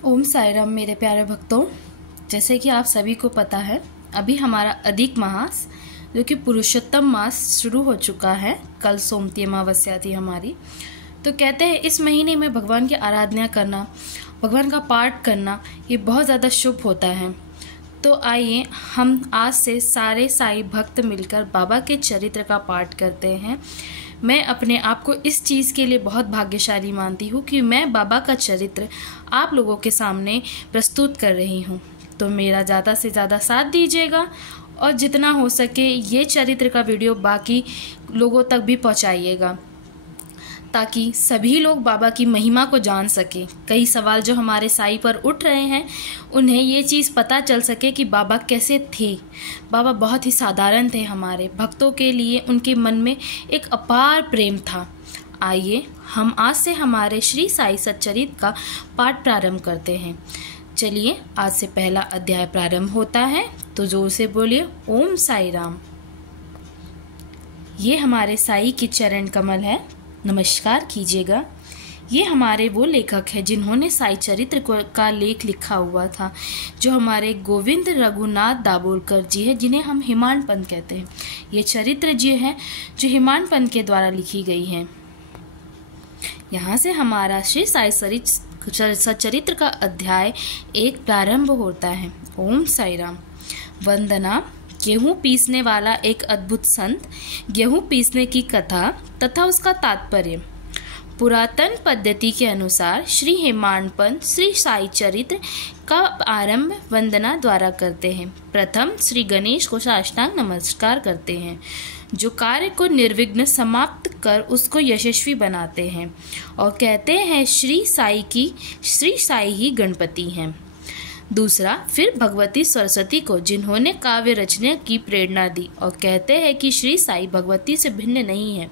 ओम साई राम मेरे प्यारे भक्तों। जैसे कि आप सभी को पता है, अभी हमारा अधिक मास जो कि पुरुषोत्तम मास शुरू हो चुका है। कल सोमती अमावस्या थी हमारी। तो कहते हैं इस महीने में भगवान की आराधना करना, भगवान का पाठ करना, ये बहुत ज़्यादा शुभ होता है। तो आइए हम आज से सारे साई भक्त मिलकर बाबा के चरित्र का पाठ करते हैं। मैं अपने आप को इस चीज़ के लिए बहुत भाग्यशाली मानती हूँ कि मैं बाबा का चरित्र आप लोगों के सामने प्रस्तुत कर रही हूँ। तो मेरा ज़्यादा से ज़्यादा साथ दीजिएगा और जितना हो सके ये चरित्र का वीडियो बाकी लोगों तक भी पहुँचाइएगा, ताकि सभी लोग बाबा की महिमा को जान सकें। कई सवाल जो हमारे साई पर उठ रहे हैं, उन्हें ये चीज़ पता चल सके कि बाबा कैसे थे। बाबा बहुत ही साधारण थे, हमारे भक्तों के लिए उनके मन में एक अपार प्रेम था। आइए हम आज से हमारे श्री साई सच्चरित्र का पाठ प्रारंभ करते हैं। चलिए आज से पहला अध्याय प्रारंभ होता है, तो जोर से बोलिए ओम साई राम। ये हमारे साई की चरण कमल है, नमस्कार कीजिएगा। ये हमारे वो लेखक हैं जिन्होंने साई चरित्र का लेख लिखा हुआ था, जो हमारे गोविंद रघुनाथ दाभोलकर जी हैं, जिन्हें हम हिमांड पंत कहते हैं। ये चरित्र जी है जो हिमांड पंत के द्वारा लिखी गई हैं। यहाँ से हमारा श्री साई सच्चरित्र का अध्याय 1 प्रारंभ होता है। ओम साई राम। वंदना। गेहूं पीसने वाला एक अद्भुत संत। गेहूं पीसने की कथा तथा उसका तात्पर्य। पुरातन पद्धति के अनुसार श्री हेमांड पंत श्री साई चरित्र का आरंभ वंदना द्वारा करते हैं। प्रथम श्री गणेश को साष्टांग नमस्कार करते हैं, जो कार्य को निर्विघ्न समाप्त कर उसको यशस्वी बनाते हैं, और कहते हैं श्री साई ही गणपति हैं। दूसरा, फिर भगवती सरस्वती को, जिन्होंने काव्य रचना की प्रेरणा दी, और कहते हैं कि श्री साई भगवती से भिन्न नहीं है,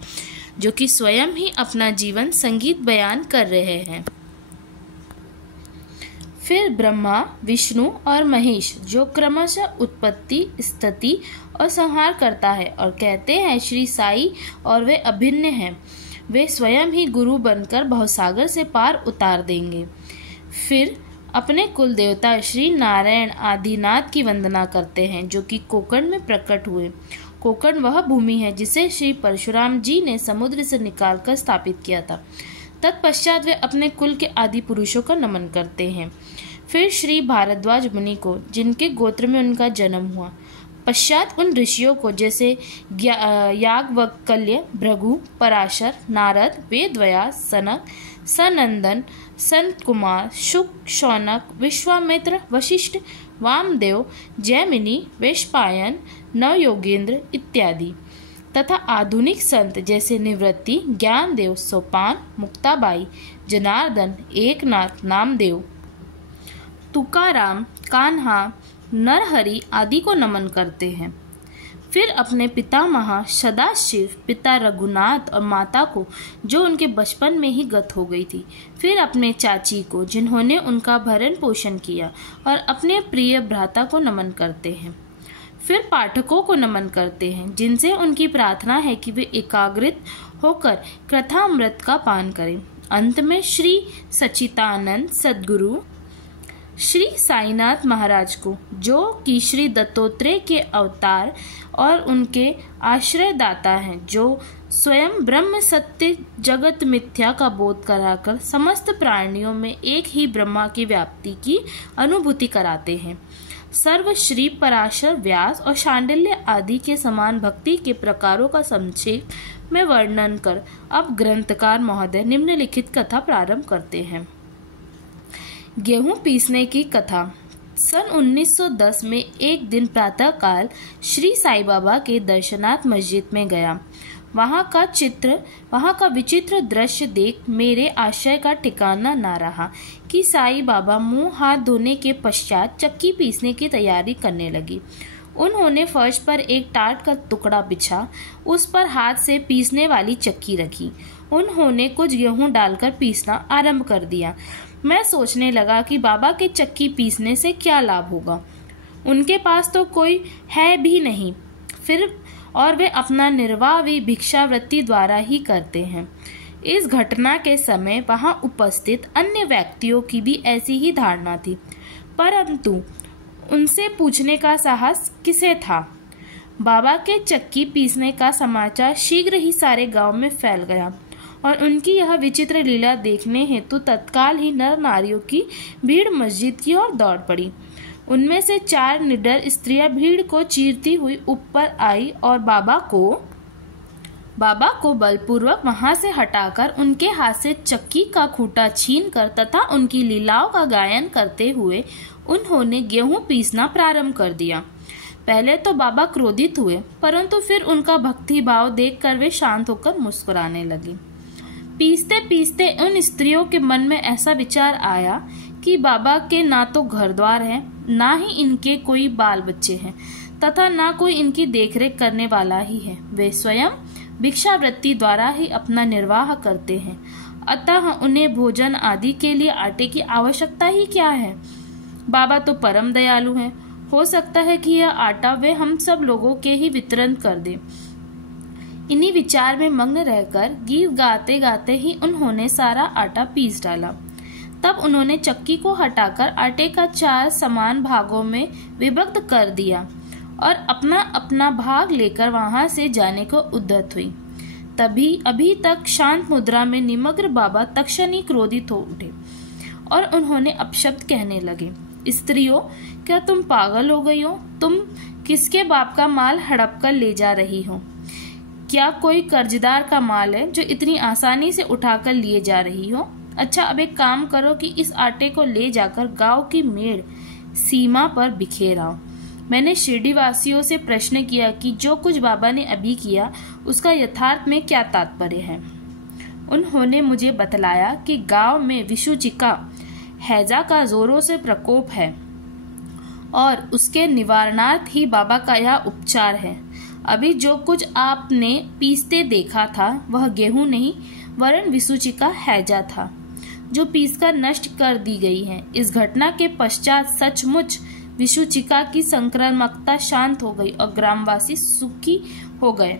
जो कि स्वयं ही अपना जीवन संगीत बयान कर रहे हैं। फिर ब्रह्मा, विष्णु और महेश, जो क्रमशः उत्पत्ति, स्थिति और संहार करता है, और कहते हैं श्री साई और वे अभिन्न हैं, वे स्वयं ही गुरु बनकर भवसागर से पार उतार देंगे। फिर अपने कुल देवता श्री नारायण आदिनाथ की वंदना करते हैं, जो कि कोकण में प्रकट हुए। कोकण वह भूमि है जिसे श्री परशुराम जी ने समुद्र से निकालकर स्थापित किया था। तत्पश्चात वे अपने कुल के आदि पुरुषों का नमन करते हैं। फिर श्री भारद्वाज मुनि को, जिनके गोत्र में उनका जन्म हुआ। पश्चात उन ऋषियों को, जैसे याज्ञवल्क्य, भृगु, पराशर, नारद, वेदव्यास, सनक, सनंदन, संत कुमार, शुक, शौनक, विश्वामित्र, वशिष्ठ, वामदेव, जैमिनी, वैशंपायन, नवयोगेंद्र इत्यादि, तथा आधुनिक संत जैसे निवृत्ति, ज्ञानदेव, सोपान, मुक्ताबाई, जनार्दन, एकनाथ, नामदेव, तुकाराम, कान्हा, नरहरि आदि को नमन करते हैं। फिर अपने पितामह सदाशिव, पिता रघुनाथ और माता को, जो उनके बचपन में ही गत हो गई थी। फिर अपने चाची को, जिन्होंने उनका भरण पोषण किया, और अपने प्रिय भ्राता को नमन करते हैं। फिर पाठकों को नमन करते हैं, जिनसे उनकी प्रार्थना है कि वे एकाग्रित होकर कथामृत का पान करें। अंत में श्री सच्चिदानंद सद्गुरु श्री साईनाथ महाराज को, जो कि श्री दत्तात्रेय के अवतार और उनके आश्रयदाता हैं, जो स्वयं ब्रह्म सत्य जगत मिथ्या का बोध कराकर समस्त प्राणियों में एक ही ब्रह्मा की व्याप्ति की अनुभूति कराते हैं। सर्व श्री पराशर, व्यास और शांडिल्य आदि के समान भक्ति के प्रकारों का संक्षेप में वर्णन कर अब ग्रंथकार महोदय निम्नलिखित कथा प्रारंभ करते हैं। गेहूं पीसने की कथा। सन 1910 में एक दिन प्रातःकाल श्री साई बाबा के दर्शनार्थ मस्जिद में गया। वहां का विचित्र दृश्य देख मेरे आश्चर्य का ठिकाना न रहा कि साई बाबा मुंह हाथ धोने के पश्चात चक्की पीसने की तैयारी करने लगी। उन्होंने फर्श पर एक टाट का टुकड़ा बिछा, उस पर हाथ से पीसने वाली चक्की रखी। उन्होंने कुछ गेहूं डालकर पीसना आरंभ कर दिया। मैं सोचने लगा कि बाबा के चक्की पीसने से क्या लाभ होगा। उनके पास तो कोई है भी नहीं, फिर और वे अपना निर्वाह भी भिक्षावृत्ति द्वारा ही करते हैं। इस घटना के समय वहां उपस्थित अन्य व्यक्तियों की भी ऐसी ही धारणा थी, परंतु उनसे पूछने का साहस किसे था। बाबा के चक्की पीसने का समाचार शीघ्र ही सारे गांव में फैल गया और उनकी यह विचित्र लीला देखने हेतु तत्काल ही नर नारियों की भीड़ मस्जिद की ओर दौड़ पड़ी। उनमें से 4 निडर स्त्रियां भीड़ को चीरती हुई ऊपर आई और बाबा को बलपूर्वक वहां से हटाकर उनके हाथ से चक्की का खूंटा छीनकर तथा उनकी लीलाओं का गायन करते हुए उन्होंने गेहूं पीसना प्रारंभ कर दिया। पहले तो बाबा क्रोधित हुए, परंतु फिर उनका भक्ति भाव देखकर वे शांत होकर मुस्कुराने लगी। पीसते पीसते उन स्त्रियों के मन में ऐसा विचार आया कि बाबा के ना तो घर द्वार है, ना ही इनके कोई बाल बच्चे हैं तथा ना कोई इनकी देखरेख करने वाला ही है। वे स्वयं भिक्षावृत्ति द्वारा ही अपना निर्वाह करते हैं, अतः उन्हें भोजन आदि के लिए आटे की आवश्यकता ही क्या है। बाबा तो परम दयालु हैं, हो सकता है कि यह आटा वे हम सब लोगों के ही वितरण कर दे। इन्हीं विचार में मग्न रहकर गीत गाते गाते ही उन्होंने सारा आटा पीस डाला। तब उन्होंने चक्की को हटाकर आटे का 4 समान भागों में विभक्त कर दिया और अपना अपना भाग लेकर वहां से जाने को उद्यत हुई। तभी अभी तक शांत मुद्रा में निमग्न बाबा तत्क्षणी क्रोधित हो उठे और उन्होंने अपशब्द कहने लगे, स्त्रियों, क्या तुम पागल हो गई हो? तुम किसके बाप का माल हड़प कर ले जा रही हो? क्या कोई कर्जदार का माल है जो इतनी आसानी से उठाकर लिए जा रही हो? अच्छा, अब एक काम करो कि इस आटे को ले जाकर गांव की मेड़ सीमा पर बिखेराओ। मैंने शिरडी वासियों से प्रश्न किया कि जो कुछ बाबा ने अभी किया उसका यथार्थ में क्या तात्पर्य है। उन्होंने मुझे बतलाया कि गांव में विशुचिका हैजा का जोरों से प्रकोप है और उसके निवारणार्थ ही बाबा का यह उपचार है। अभी जो कुछ आपने पीसते देखा था वह गेहूं नहीं वरन विशुचिका हैजा था, जो पीसकर नष्ट कर दी गई है। इस घटना के पश्चात सचमुच विशुचिका की संक्रामकता शांत हो गई और ग्रामवासी सुखी हो गए।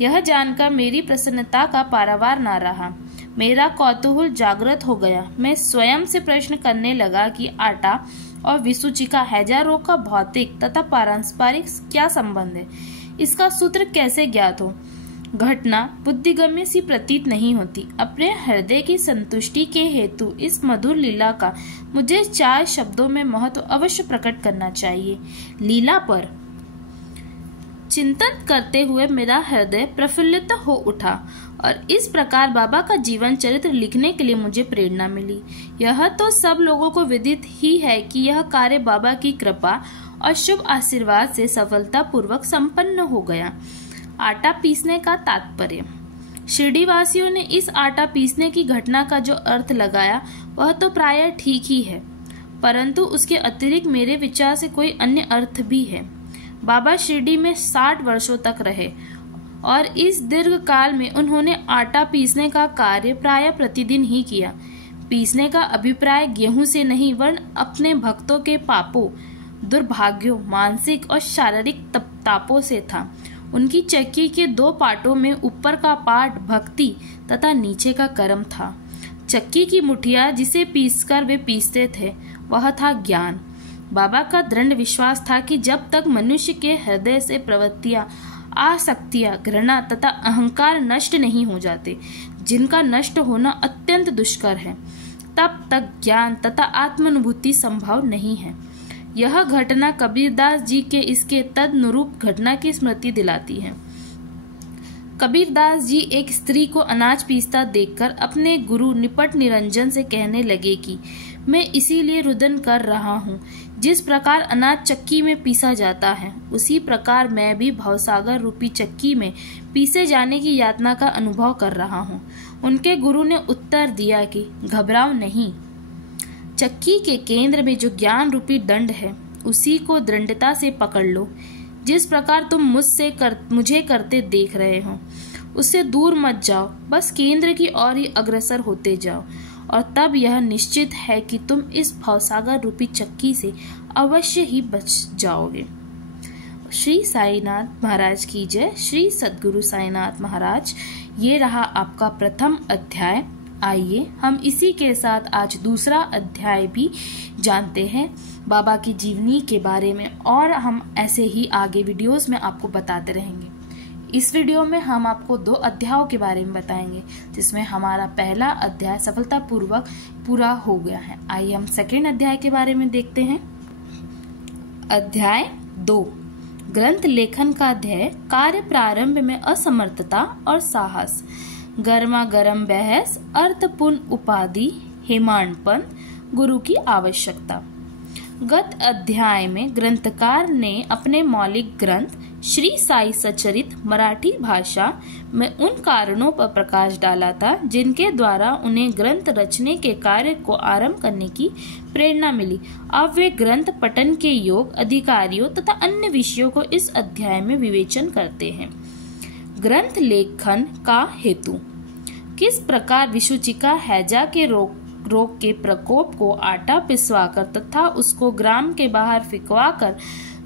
यह जानकर मेरी प्रसन्नता का पारावार न रहा। मेरा कौतूहल जागृत हो गया। मैं स्वयं से प्रश्न करने लगा कि आटा और विशुचिका हैजा रोग का भौतिक तथा पारस्परिक क्या संबंध है, इसका सूत्र कैसे ज्ञात हो। घटना बुद्धिगम्य सी प्रतीत नहीं होती। अपने हृदय की संतुष्टि के हेतु इस मधुर लीला का मुझे 4 शब्दों में महत्व अवश्य प्रकट करना चाहिए। लीला पर चिंतन करते हुए मेरा हृदय प्रफुल्लित हो उठा और इस प्रकार बाबा का जीवन चरित्र लिखने के लिए मुझे प्रेरणा मिली। यह तो सब लोगों को विदित ही है कि यह कार्य बाबा की कृपा और शुभ आशीर्वाद से सफलता पूर्वक संपन्न हो गया। आटा पीसने का तात्पर्य। शिरडी वासियों ने इस आटा पीसने की घटना का जो अर्थ लगाया वह तो प्रायः ठीक ही है, परंतु उसके अतिरिक्त मेरे विचार से कोई अन्य अर्थ भी है। बाबा शिरडी में 60 वर्षों तक रहे और इस दीर्घ काल में उन्होंने आटा पीसने का कार्य प्रायः प्रतिदिन ही किया। पीसने का अभिप्राय गेहूं से नहीं वरन अपने भक्तों के पापों, दुर्भाग्यों, मानसिक और शारीरिक तापों से था। उनकी चक्की के 2 पार्टों में ऊपर का पार्ट भक्ति तथा नीचे का कर्म था। चक्की की मुठिया जिसे पीसकर वे पीसते थे वह था ज्ञान। बाबा का दृढ़ विश्वास था कि जब तक मनुष्य के हृदय से प्रवृत्तियां, आसक्तियां, घृणा तथा अहंकार नष्ट नहीं हो जाते, जिनका नष्ट होना अत्यंत दुष्कर है, तब तक ज्ञान तथा आत्मानुभूति संभव नहीं है। यह घटना कबीरदास जी के इसके तदनुरूप घटना की स्मृति दिलाती है। कबीरदास जी एक स्त्री को अनाज पीसता देखकर अपने गुरु निपट निरंजन से कहने लगे कि मैं इसीलिए रुदन कर रहा हूँ। जिस प्रकार अनाज चक्की में पीसा जाता है उसी प्रकार मैं भी भवसागर रूपी चक्की में पीसे जाने की यातना का अनुभव कर रहा हूँ। उनके गुरु ने उत्तर दिया कि घबराओ नहीं, चक्की के केंद्र में जो ज्ञान रूपी दंड है उसी को दृढ़ता से पकड़ लो। जिस प्रकार तुम मुझे करते देख रहे हो उससे दूर मत जाओ, बस केंद्र की ओर ही अग्रसर होते जाओ और तब यह निश्चित है कि तुम इस भवसागर रूपी चक्की से अवश्य ही बच जाओगे। श्री साईनाथ महाराज की जय। श्री सद्गुरु साईनाथ महाराज। ये रहा आपका प्रथम अध्याय। आइए हम इसी के साथ आज दूसरा अध्याय भी जानते हैं बाबा की जीवनी के बारे में, और हम ऐसे ही आगे वीडियोस में आपको बताते रहेंगे। इस वीडियो में हम आपको 2 अध्यायों के बारे में बताएंगे, जिसमें हमारा पहला अध्याय सफलतापूर्वक पूरा हो गया है। आइए हम सेकंड अध्याय के बारे में देखते हैं। अध्याय 2, ग्रंथ लेखन का ध्येय, कार्य प्रारंभ में असमर्थता और साहस, गर्मा गर्म बहस, अर्थपूर्ण उपाधि, हेमाडपन, गुरु की आवश्यकता। गत अध्याय में ग्रंथकार ने अपने मौलिक ग्रंथ श्री साई सच्चरित मराठी भाषा में उन कारणों पर प्रकाश डाला था जिनके द्वारा उन्हें ग्रंथ रचने के कार्य को आरंभ करने की प्रेरणा मिली। अब वे ग्रंथ पठन के योग अधिकारियों तथा अन्य विषयों को इस अध्याय में विवेचन करते हैं। ग्रंथ लेखन का हेतु, किस प्रकार विषुचिका हैजा के रोग के प्रकोप को आटा पिसवाकर तथा उसको ग्राम के बाहर फिकवाकर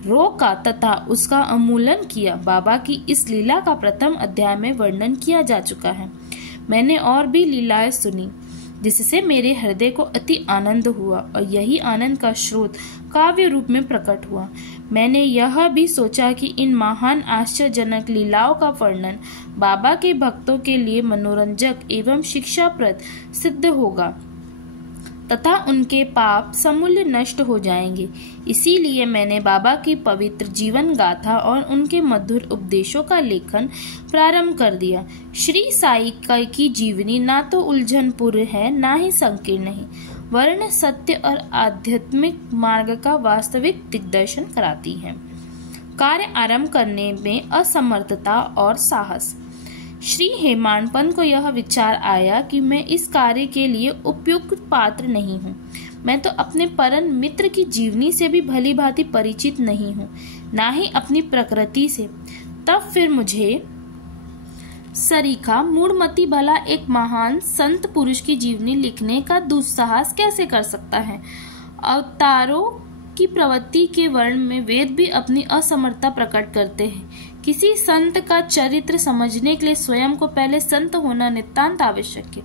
रोका तथा उसका उन्मूलन किया, बाबा की इस लीला का प्रथम अध्याय में वर्णन किया जा चुका है। मैंने और भी लीलाएं सुनी जिससे मेरे हृदय को अति आनंद हुआ, और यही आनंद का स्रोत काव्य रूप में प्रकट हुआ। मैंने यह भी सोचा कि इन महान आश्चर्यजनक लीलाओं का वर्णन बाबा के भक्तों के लिए मनोरंजक एवं शिक्षाप्रद सिद्ध होगा तथा उनके पाप समूल्य नष्ट हो जाएंगे। इसीलिए मैंने बाबा की पवित्र जीवन गाथा और उनके मधुर उपदेशों का लेखन प्रारंभ कर दिया। श्री साई की जीवनी ना तो उलझनपूर्ण है, ना ही संकीर्ण है, वर्ण सत्य और आध्यात्मिक मार्ग का वास्तविक दिग्दर्शन कराती है। कार्य आरंभ करने में असमर्थता और साहस। श्री हेमाडपन को यह विचार आया कि मैं इस कार्य के लिए उपयुक्त पात्र नहीं हूँ। मैं तो अपने परम मित्र की जीवनी से भी भली भांति परिचित नहीं हूँ, ना ही अपनी प्रकृति से। तब फिर मुझे सरीखा मूढ़मती भला एक महान संत पुरुष की जीवनी लिखने का दुस्साहस कैसे कर सकता है। अवतारों की प्रवृत्ति के वर्ण में वेद भी अपनी असमर्थता प्रकट करते हैं। किसी संत का चरित्र समझने के लिए स्वयं को पहले संत होना नितांत आवश्यक है,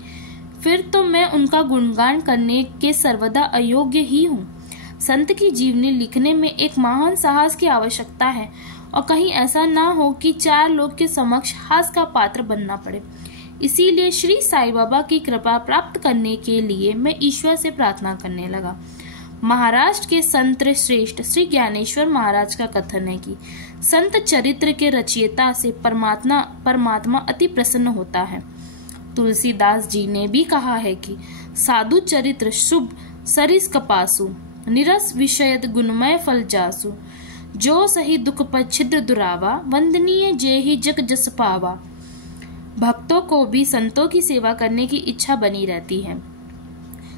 फिर तो मैं उनका गुणगान करने के सर्वदा अयोग्य ही हूँ। संत की जीवनी लिखने में एक महान साहस की आवश्यकता है, और कहीं ऐसा ना हो कि 4 लोग के समक्ष हास का पात्र बनना पड़े। इसीलिए श्री साई बाबा की कृपा प्राप्त करने के लिए मैं ईश्वर से प्रार्थना करने लगा। महाराष्ट्र के संत श्रेष्ठ श्री ज्ञानेश्वर महाराज का कथन है कि संत चरित्र के रचयिता से परमात्मा अति प्रसन्न होता है। तुलसीदास जी ने भी कहा है कि साधु चरित्र शुभ सरिस कपासु, निरस विषयद गुणमय फल जासु, जो सही दुख पर छिद्र दुरावा, वंदनीय जय ही जग जस पावा। भक्तों को भी संतों की सेवा करने की इच्छा बनी रहती है।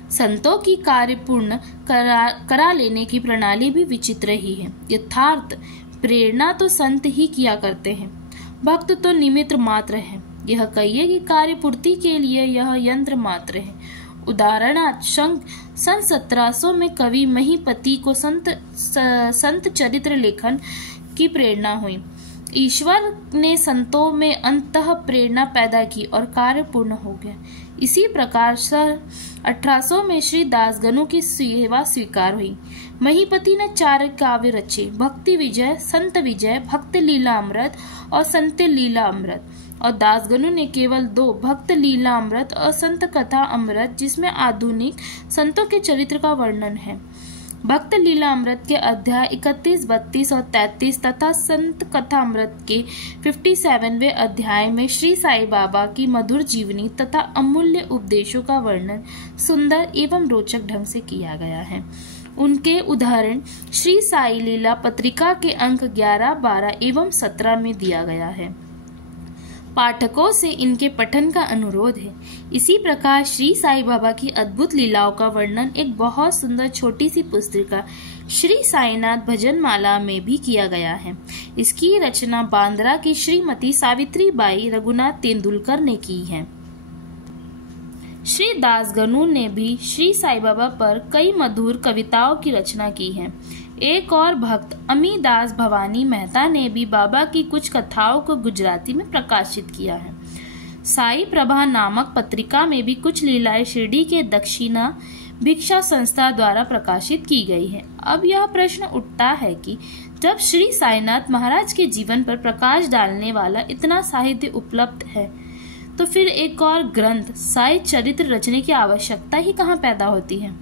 संतों की कार्य पूर्ण करा लेने की प्रणाली भी विचित्र ही है। यथार्थ प्रेरणा तो संत ही किया करते हैं, भक्त तो निमित्त मात्र है। यह कहिए कि कार्य पूर्ति के लिए यह यंत्र मात्र है। उदाहरणार्थ सन 1700 में कवि महीपति को संत चरित्र लेखन की प्रेरणा हुई। ईश्वर ने संतों में अंतः प्रेरणा पैदा की और कार्य पूर्ण हो गया। इसी प्रकार 1800 में श्री दासगणु की सेवा स्वीकार हुई। महीपति ने 4 काव्य रचे, भक्ति विजय, संत विजय, भक्त लीला अमृत और संत लीला अमृत, और दासगणु ने केवल 2, भक्त लीला अमृत और संत कथा अमृत, जिसमें आधुनिक संतों के चरित्र का वर्णन है। भक्त लीला अमृत के अध्याय 31, 32 और 33 तथा संत कथा अमृत के 57वें अध्याय में श्री साई बाबा की मधुर जीवनी तथा अमूल्य उपदेशों का वर्णन सुंदर एवं रोचक ढंग से किया गया है। उनके उदाहरण श्री साई लीला पत्रिका के अंक 11, 12 एवं 17 में दिया गया है। पाठकों से इनके पठन का अनुरोध है। इसी प्रकार श्री साई बाबा की अद्भुत लीलाओं का वर्णन एक बहुत सुंदर छोटी सी पुस्तिका श्री साईनाथ भजन माला में भी किया गया है। इसकी रचना बांद्रा की श्रीमती सावित्री बाई रघुनाथ तेंदुलकर ने की है। श्री दासगणु ने भी श्री साईं बाबा पर कई मधुर कविताओं की रचना की है। एक और भक्त अमीदास भवानी मेहता ने भी बाबा की कुछ कथाओं को गुजराती में प्रकाशित किया है। साई प्रभा नामक पत्रिका में भी कुछ लीलाएं शिरडी के दक्षिणा भिक्षा संस्था द्वारा प्रकाशित की गई है। अब यह प्रश्न उठता है कि जब श्री साईनाथ महाराज के जीवन पर प्रकाश डालने वाला इतना साहित्य उपलब्ध है, तो फिर एक और ग्रंथ साई चरित्र रचने की आवश्यकता ही कहाँ पैदा होती है?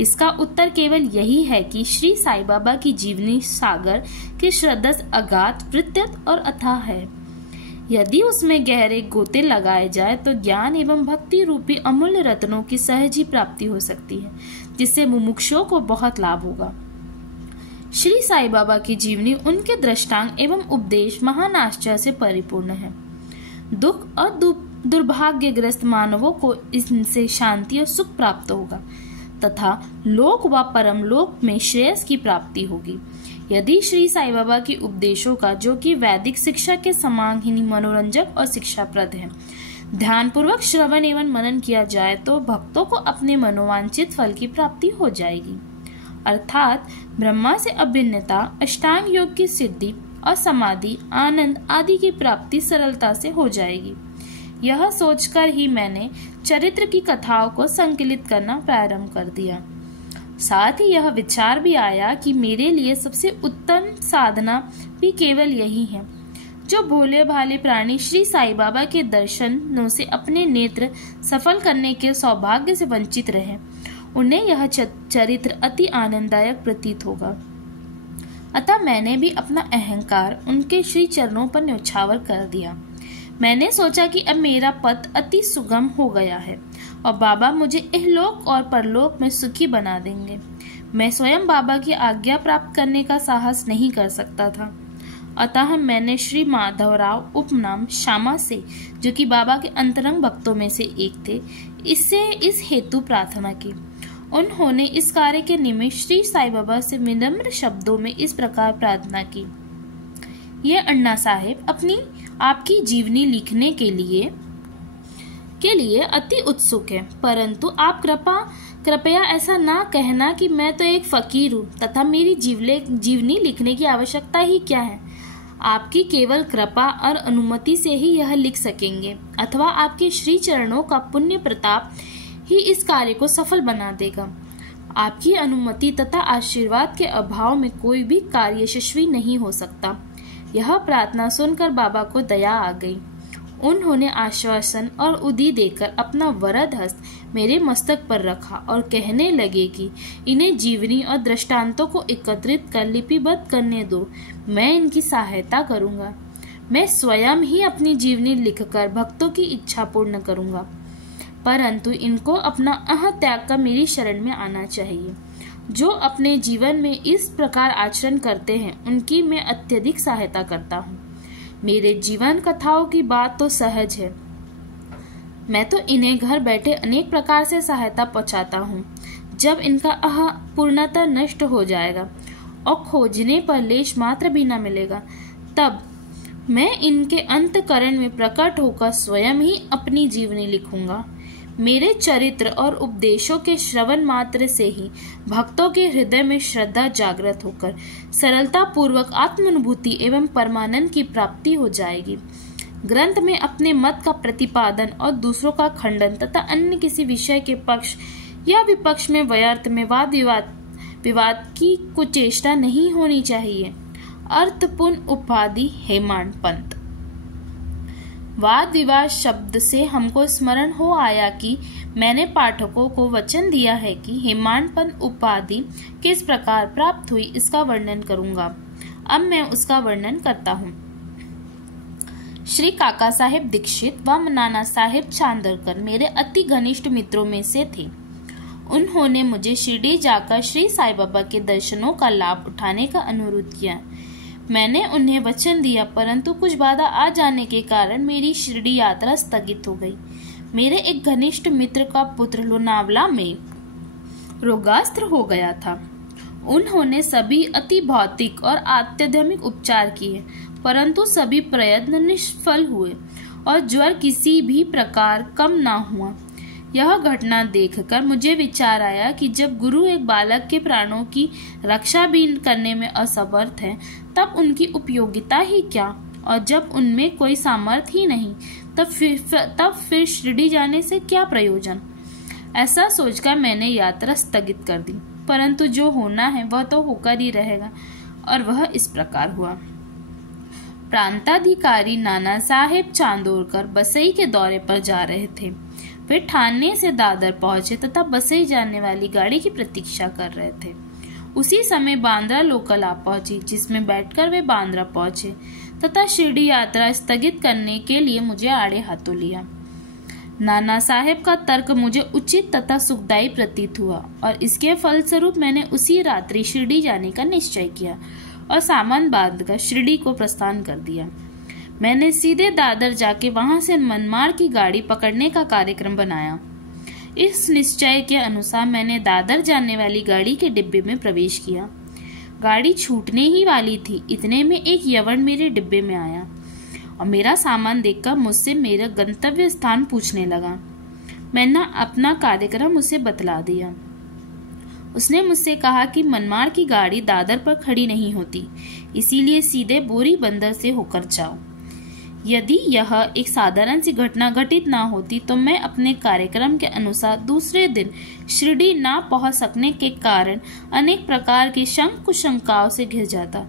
इसका उत्तर केवल यही है कि श्री साईं बाबा की जीवनी सागर के श्रद्धस अगाध, प्रत्यत और अथाह है। यदि उसमें गहरे गोते लगाए जाए तो ज्ञान एवं भक्ति रूपी अमूल्य रत्नों की सहज ही प्राप्ति हो सकती है, जिससे मुमुक्षुओं को बहुत लाभ होगा। श्री साईं बाबा की जीवनी, उनके दृष्टांत एवं उपदेश महान आश्चर्य से परिपूर्ण है। दुख और दुर्भाग्यग्रस्त मानवों को इनसे शांति और सुख प्राप्त होगा तथा लोक व परमलोक में श्रेयस की प्राप्ति होगी। यदि श्री साईं बाबा की उपदेशों का, जो कि वैदिक शिक्षा के समान ही मनोरंजक और शिक्षाप्रद है, ध्यानपूर्वक श्रवण एवं मनन किया जाए तो भक्तों को अपने मनोवांछित फल की प्राप्ति हो जाएगी, अर्थात ब्रह्मा से अभिन्नता, अष्टांग योग की सिद्धि और समाधि, आनंद आदि की प्राप्ति सरलता से हो जाएगी। यह सोचकर ही मैंने चरित्र की कथाओं को संकलित करना प्रारंभ कर दिया। साथ ही यह विचार भी आया कि मेरे लिए सबसे उत्तम साधना भी केवल यही है। जो भोले भाले प्राणी श्री साईं बाबा के दर्शनों से अपने नेत्र सफल करने के सौभाग्य से वंचित रहे, उन्हें यह चरित्र अति आनंददायक प्रतीत होगा। अतः मैंने भी अपना अहंकार उनके श्री चरणों पर न्यौछावर कर दिया। मैंने सोचा कि अब मेरा पथ अति सुगम हो गया है और बाबा मुझे इहलोक और परलोक में सुखी बना देंगे। मैं स्वयं बाबा की आज्ञा प्राप्त करने का साहस नहीं कर सकता था। अतः मैंने श्री माधवराव उपनाम श्यामा से, जो कि बाबा के अंतरंग भक्तों में से एक थे, इससे इस हेतु प्रार्थना की। उन्होंने इस कार्य के निमित्त श्री साईं बाबा से विनम्र शब्दों में इस प्रकार प्रार्थना की। ये अन्ना साहेब अपनी आपकी जीवनी लिखने के लिए अति उत्सुक है, परंतु आप कृपया ऐसा ना कहना कि मैं तो एक फकीर हूँ तथा मेरी जीवनी लिखने की आवश्यकता ही क्या है। आपकी केवल कृपा और अनुमति से ही यह लिख सकेंगे, अथवा आपके श्री चरणों का पुण्य प्रताप ही इस कार्य को सफल बना देगा। आपकी अनुमति तथा आशीर्वाद के अभाव में कोई भी कार्य यशस्वी नहीं हो सकता। यह प्रार्थना सुनकर बाबा को दया आ गई। उन्होंने आश्वासन और उदी देकर अपना वरद हस्त मेरे मस्तक पर रखा और कहने लगे कि इन्हें जीवनी और दृष्टांतों को एकत्रित कर लिपिबद्ध करने दो, मैं इनकी सहायता करूंगा। मैं स्वयं ही अपनी जीवनी लिखकर भक्तों की इच्छा पूर्ण करूंगा, परंतु इनको अपना अह त्याग कर मेरी शरण में आना चाहिए। जो अपने जीवन में इस प्रकार आचरण करते हैं, उनकी मैं अत्यधिक सहायता करता हूँ। मेरे जीवन कथाओं की बात तो सहज है, मैं तो इन्हें घर बैठे अनेक प्रकार से सहायता पहुँचाता हूँ। जब इनका अह पूर्णतः नष्ट हो जाएगा और खोजने पर लेश मात्र भी न मिलेगा, तब मैं इनके अंतःकरण में प्रकट होकर स्वयं ही अपनी जीवनी लिखूंगा। मेरे चरित्र और उपदेशों के श्रवण मात्र से ही भक्तों के हृदय में श्रद्धा जागृत होकर सरलता पूर्वक आत्मानुभूति एवं परमानंद की प्राप्ति हो जाएगी। ग्रंथ में अपने मत का प्रतिपादन और दूसरों का खंडन तथा अन्य किसी विषय के पक्ष या विपक्ष में व्यर्थ में वाद विवाद की कुचेष्टा नहीं होनी चाहिए। अर्थपूर्ण उपाधि हेमाड पंत। वाद विवाद शब्द से हमको स्मरण हो आया कि मैंने पाठकों को वचन दिया है कि हेमाड पंत उपाधि किस प्रकार प्राप्त हुई, इसका वर्णन करूंगा। अब मैं उसका वर्णन करता हूँ। श्री काका साहेब दीक्षित व नाना साहेब चांदरकर मेरे अति घनिष्ठ मित्रों में से थे। उन्होंने मुझे शिरडी जाकर श्री साईं बाबा के दर्शनों का लाभ उठाने का अनुरोध किया। मैंने उन्हें वचन दिया, परंतु कुछ बाधा आ जाने के कारण मेरी शिरडी यात्रा स्थगित हो गई। मेरे एक घनिष्ठ मित्र का पुत्र लोनावला में रोगास्त्र हो गया था। उन्होंने सभी अति भौतिक और आध्यात्मिक उपचार किए, परंतु सभी प्रयत्न निष्फल हुए और ज्वर किसी भी प्रकार कम ना हुआ। यह घटना देखकर मुझे विचार आया कि जब गुरु एक बालक के प्राणों की रक्षा भी करने में असमर्थ है, तब उनकी उपयोगिता ही क्या। और जब उनमें कोई सामर्थ्य ही नहीं, तब फिर शिरडी जाने से क्या प्रयोजन। ऐसा सोचकर मैंने यात्रा स्थगित कर दी। परंतु जो होना है वह तो होकर ही रहेगा, और वह इस प्रकार हुआ। प्रांताधिकारी नाना साहेब चांदोरकर बसई के दौरे पर जा रहे थे। वे ठाणे से दादर पहुंचे तथा बसई जाने वाली गाड़ी की प्रतीक्षा कर रहे थे। उसी समय बांद्रा लोकल आ पहुंची, जिसमें बैठकर वे बांद्रा पहुंचे तथा शिरडी यात्रा स्थगित करने के लिए मुझे आड़े हाथों लिया। नाना साहेब का तर्क मुझे उचित तथा सुखदायी प्रतीत हुआ, और इसके फलस्वरूप मैंने उसी रात्रि शिरडी जाने का निश्चय किया और सामान बांधकर शिरडी को प्रस्थान कर दिया। मैंने सीधे दादर जाके वहां से मनमाड़ की गाड़ी पकड़ने का कार्यक्रम बनाया। इस निश्चय के अनुसार मैंने दादर जाने वाली गाड़ी के डिब्बे में प्रवेश किया। गाड़ी छूटने ही वाली थी, इतने में एक यवन मेरे डिब्बे में आया और मेरा सामान देखकर मुझसे मेरा गंतव्य स्थान पूछने लगा। मैंने अपना कार्यक्रम उसे बतला दिया। उसने मुझसे कहा कि मनमाड़ की गाड़ी दादर पर खड़ी नहीं होती, इसीलिए सीधे बोरी बंदर से होकर जाओ। यदि यह एक साधारण सी घटना घटित ना होती तो मैं अपने कार्यक्रम के अनुसार दूसरे दिन शिरडी ना पहुंच सकने के कारण अनेक प्रकार की कुशंकाओं से घिर जाता,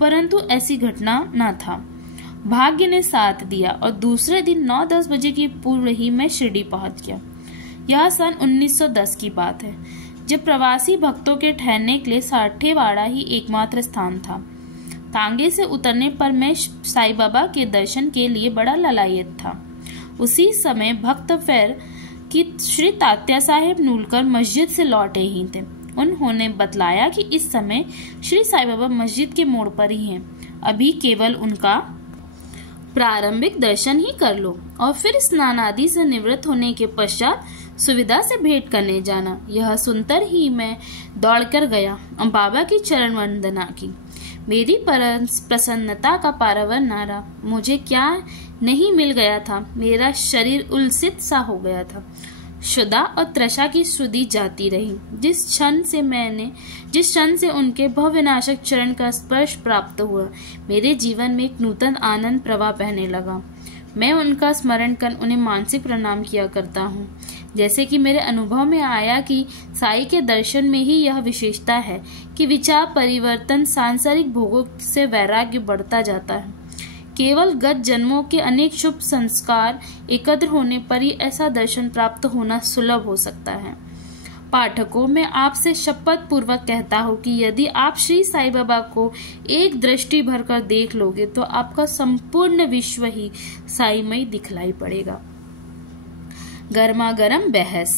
परंतु ऐसी घटना न था। भाग्य ने साथ दिया और दूसरे दिन 9-10 बजे की पूर्व ही मैं शिरडी पहुंच गया। यह सन 1910 की बात है, जब प्रवासी भक्तों के ठहरने के लिए साठेवाड़ा ही एकमात्र स्थान था। तांगे से उतरने पर मैं साईं बाबा के दर्शन के लिए बड़ा ललायत था। उसी समय भक्त फेर कि श्री तात्या साहेब नूलकर मस्जिद से लौटे ही थे। उन्होंने बतलाया कि इस समय श्री साईं बाबा मस्जिद के मोड़ पर ही हैं, अभी केवल उनका प्रारंभिक दर्शन ही कर लो और फिर स्नान आदि से निवृत्त होने के पश्चात सुविधा से भेंट करने जाना। यह सुनकर ही मैं दौड़कर गया और बाबा की चरण वंदना की। मेरी प्रसन्नता का पारावर न रहा। मुझे क्या नहीं मिल गया था, मेरा शरीर उल्सित सा हो गया था। शुदा और त्रषा की श्रुति जाती रही। जिस क्षण से उनके भवविनाशक चरण का स्पर्श प्राप्त हुआ, मेरे जीवन में एक नूतन आनंद प्रवाह बहने लगा। मैं उनका स्मरण कर उन्हें मानसिक प्रणाम किया करता हूँ। जैसे कि मेरे अनुभव में आया कि साईं के दर्शन में ही यह विशेषता है कि विचार परिवर्तन सांसारिक भोगों से वैराग्य बढ़ता जाता है। केवल गत जन्मों के अनेक शुभ संस्कार एकत्र होने पर ही ऐसा दर्शन प्राप्त होना सुलभ हो सकता है। पाठकों, मैं आपसे शपथ पूर्वक कहता हूँ कि यदि आप श्री साईं बाबा को एक दृष्टि भरकर देख लोगे तो आपका संपूर्ण विश्व ही साईमय दिखलाई पड़ेगा। गर्मा गर्म बहस।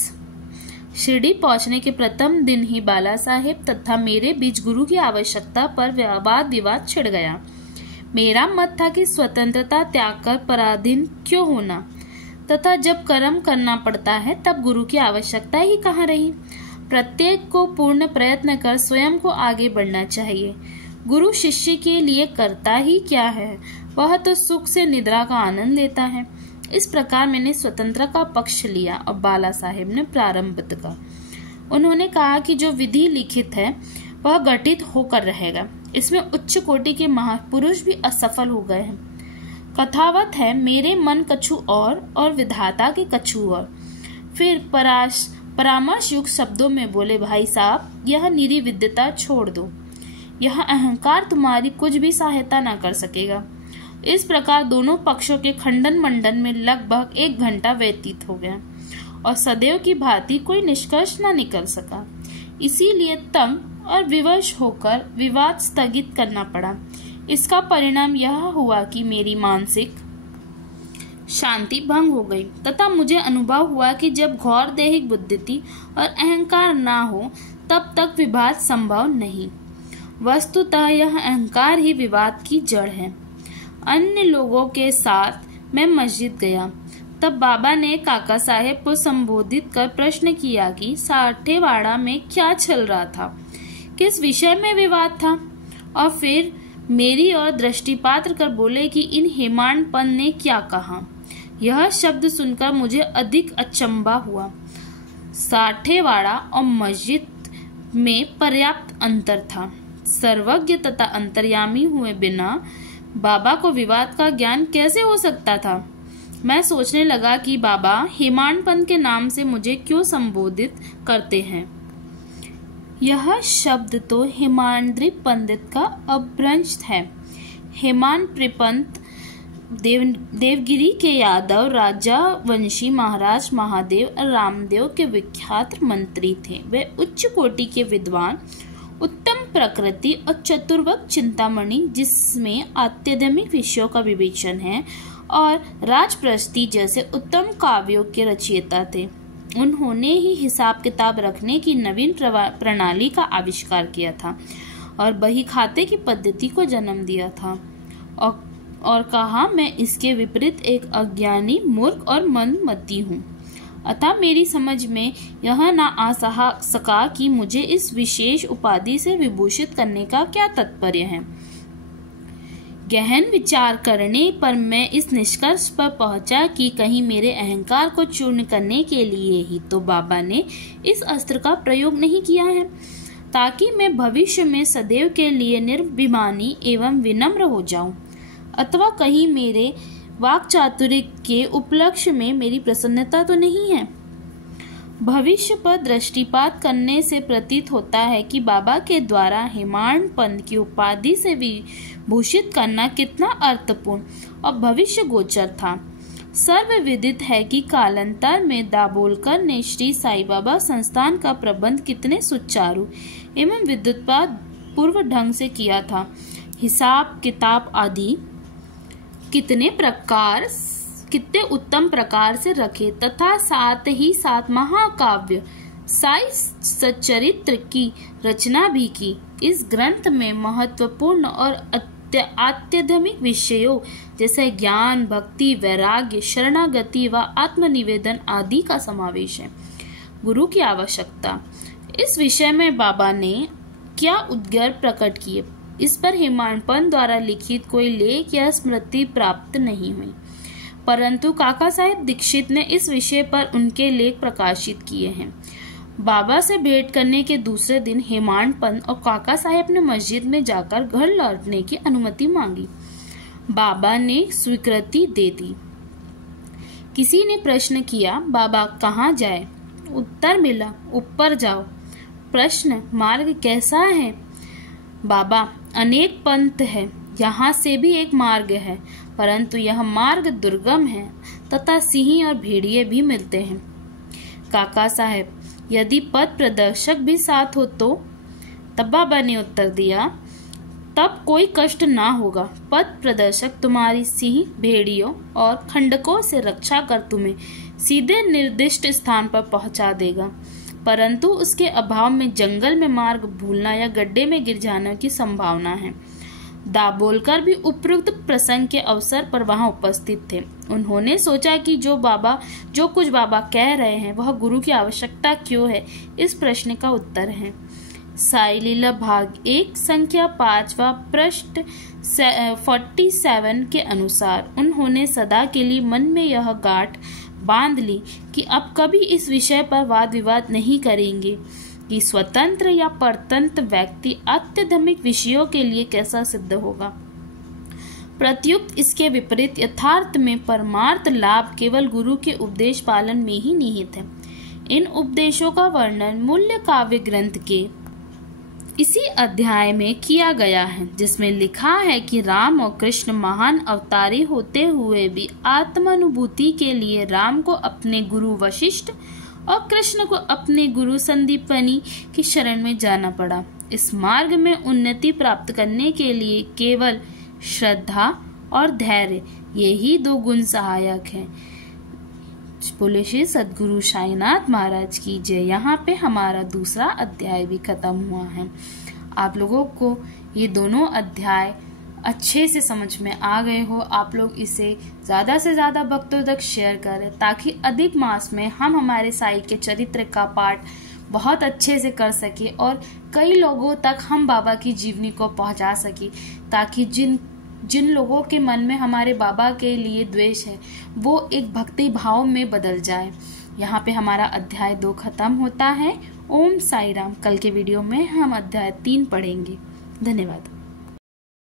शिरडी पहुंचने के प्रथम दिन ही बाला साहेब तथा मेरे बीच गुरु की आवश्यकता पर वाद विवाद छिड़ गया। मेरा मत था कि स्वतंत्रता त्याग कर पराधीन क्यों होना, तथा जब कर्म करना पड़ता है तब गुरु की आवश्यकता ही कहाँ रही। प्रत्येक को पूर्ण प्रयत्न कर स्वयं को आगे बढ़ना चाहिए। गुरु शिष्य के लिए करता ही क्या है, वह तो सुख से निद्रा का आनंद लेता है। इस प्रकार मैंने स्वतंत्रता का पक्ष लिया और बाला साहेब ने प्रारंभ का। उन्होंने कहा कि जो विधि लिखित है वह घटित होकर रहेगा। इसमें उच्च कोटि के महापुरुष भी असफल हो गए हैं। कथावत है, मेरे मन कछु और विधाता के कछु और। फिर परामर्श युक्त शब्दों में बोले, भाई साहब, यह निरी विद्यता छोड़ दो, यह अहंकार तुम्हारी कुछ भी सहायता न कर सकेगा। इस प्रकार दोनों पक्षों के खंडन मंडन में लगभग 1 घंटा व्यतीत हो गया और सदैव की भांति कोई निष्कर्ष न निकल सका। इसीलिए तंग और विवश होकर विवाद स्थगित करना पड़ा। इसका परिणाम यह हुआ कि मेरी मानसिक शांति भंग हो गई तथा मुझे अनुभव हुआ कि जब घोर दैहिक बुद्धि और अहंकार ना हो तब तक विवाद संभव नहीं। वस्तुतः यह अहंकार ही विवाद की जड़ है। अन्य लोगों के साथ मैं मस्जिद गया। तब बाबा ने काका साहेब को संबोधित कर प्रश्न किया कि साठेवाड़ा में क्या चल रहा था, किस विषय में विवाद था, और फिर मेरी ओर दृष्टिपात कर बोले कि इन हेमाडपंत ने क्या कहा। यह शब्द सुनकर मुझे अधिक अचंभा हुआ। साठेवाड़ा और मस्जिद में पर्याप्त अंतर था। सर्वज्ञ तथा अंतर्यामी हुए बिना बाबा को विवाद का ज्ञान कैसे हो सकता था। मैं सोचने लगा कि बाबा हेमाड पंत के नाम से मुझे क्यों संबोधित करते हैं। यह शब्द तो हेमाद्रि पंडित का अपभ्रंश है। हेमाद्रि पंत देवगिरी के यादव राजा वंशी महाराज महादेव और रामदेव के विख्यात मंत्री थे। वे उच्च कोटि के विद्वान, उत्तम प्रकृति और चतुर्वक चिंतामणि जिसमें आध्यात्मिक विषयों का विवेचन है और राजप्रस्ती जैसे उत्तम काव्यों के रचयिता थे। उन्होंने ही हिसाब किताब रखने की नवीन प्रणाली का आविष्कार किया था और बही खाते की पद्धति को जन्म दिया था और कहा मैं इसके विपरीत एक अज्ञानी, मूर्ख और मंदमती हूँ। अतः मेरी समझ में यह न आ सका कि मुझे इस विशेष उपाधि से विभूषित करने का क्या तात्पर्य है। गहन विचार करने पर मैं इस निष्कर्ष पर पहुंचा कि कहीं मेरे अहंकार को चूर्ण करने के लिए ही तो बाबा ने इस अस्त्र का प्रयोग नहीं किया है, ताकि मैं भविष्य में सदैव के लिए निर्भिमानी एवं विनम्र हो जाऊं, अथवा कहीं मेरे वाक चातुर्य के उपलक्ष्य में मेरी प्रसन्नता तो नहीं है। भविष्य पर दृष्टिपात करने से प्रतीत होता है कि बाबा के द्वारा हेमाड पंत की उपाधि से विभूषित करना कितना अर्थपूर्ण और भविष्य गोचर था। सर्वविदित है कि कालांतर में दाभोलकर ने श्री साईं बाबा संस्थान का प्रबंध कितने सुचारू एवं विद्युत्पात पूर्व ढंग से किया था। हिसाब किताब आदि कितने उत्तम प्रकार से रखे तथा साथ ही साथ महाकाव्य साई सच्चरित्र की रचना भी की। इस ग्रंथ में महत्वपूर्ण और आध्यात्मिक विषयों जैसे ज्ञान, भक्ति, वैराग्य, शरणागति व आत्मनिवेदन आदि का समावेश है। गुरु की आवश्यकता, इस विषय में बाबा ने क्या उद्गार प्रकट किए, इस पर हेमाड पंत द्वारा लिखित कोई लेख या स्मृति प्राप्त नहीं हुई, परंतु काका साहेब दीक्षित ने इस विषय पर उनके लेख प्रकाशित किए हैं। बाबा से भेंट करने के दूसरे दिन हेमाड पंत और काका साहेब ने मस्जिद में जाकर घर लौटने की अनुमति मांगी। बाबा ने स्वीकृति दे दी। किसी ने प्रश्न किया, बाबा कहाँ जाए? उत्तर मिला, ऊपर जाओ। प्रश्न, मार्ग कैसा है? बाबा, अनेक पंथ है, यहाँ से भी एक मार्ग है, परंतु यह मार्ग दुर्गम है तथा सिंह और भेड़िए भी मिलते हैं। काका साहेब, यदि पथ प्रदर्शक भी साथ हो तो? तब बाबा ने उत्तर दिया, तब कोई कष्ट ना होगा। पथ प्रदर्शक तुम्हारी सिंह, भेड़ियों और खंडकों से रक्षा कर तुम्हें सीधे निर्दिष्ट स्थान पर पहुंचा देगा, परंतु उसके अभाव में जंगल में मार्ग भूलना या गड्ढे में गिर जाने की संभावना है। दाभोलकर भी उपरोक्त प्रसंग के अवसर पर वहां उपस्थित थे। उन्होंने सोचा कि जो कुछ बाबा कह रहे हैं वह गुरु की आवश्यकता क्यों है, इस प्रश्न का उत्तर है। साई लीला भाग 1 संख्या 5वां पृष्ठ 47 के अनुसार उन्होंने सदा के लिए मन में यह गांठ बांध ली कि अब कभी इस विषय पर वाद विवाद नहीं करेंगे कि स्वतंत्र या परतंत्र व्यक्ति आध्यात्मिक विषयों के लिए कैसा सिद्ध होगा। प्रत्युक्त इसके विपरीत यथार्थ में परमार्थ लाभ केवल गुरु के उपदेश पालन में ही निहित है। इन उपदेशों का वर्णन मूल्य काव्य ग्रंथ के इसी अध्याय में किया गया है, जिसमें लिखा है कि राम और कृष्ण महान अवतारी होते हुए भी आत्मानुभूति के लिए राम को अपने गुरु वशिष्ठ और कृष्ण को अपने गुरु संदीपनी की शरण में जाना पड़ा। इस मार्ग में उन्नति प्राप्त करने के लिए केवल श्रद्धा और धैर्य, यही 2 गुण सहायक हैं। बोले श्री सद्गुरु साईनाथ महाराज की जय। यहाँ पे हमारा दूसरा अध्याय भी खत्म हुआ है। आप लोगों को ये दोनों अध्याय अच्छे से समझ में आ गए हो। आप लोग इसे ज्यादा से ज्यादा भक्तों तक शेयर करें, ताकि अधिक मास में हम हमारे साईं के चरित्र का पाठ बहुत अच्छे से कर सके और कई लोगों तक हम बाबा की जीवनी को पहुंचा सके, ताकि जिन जिन लोगों के मन में हमारे बाबा के लिए द्वेष है वो एक भक्ति भाव में बदल जाए। यहाँ पे हमारा अध्याय 2 खत्म होता है। ओम साई राम। कल के वीडियो में हम अध्याय 3 पढ़ेंगे। धन्यवाद।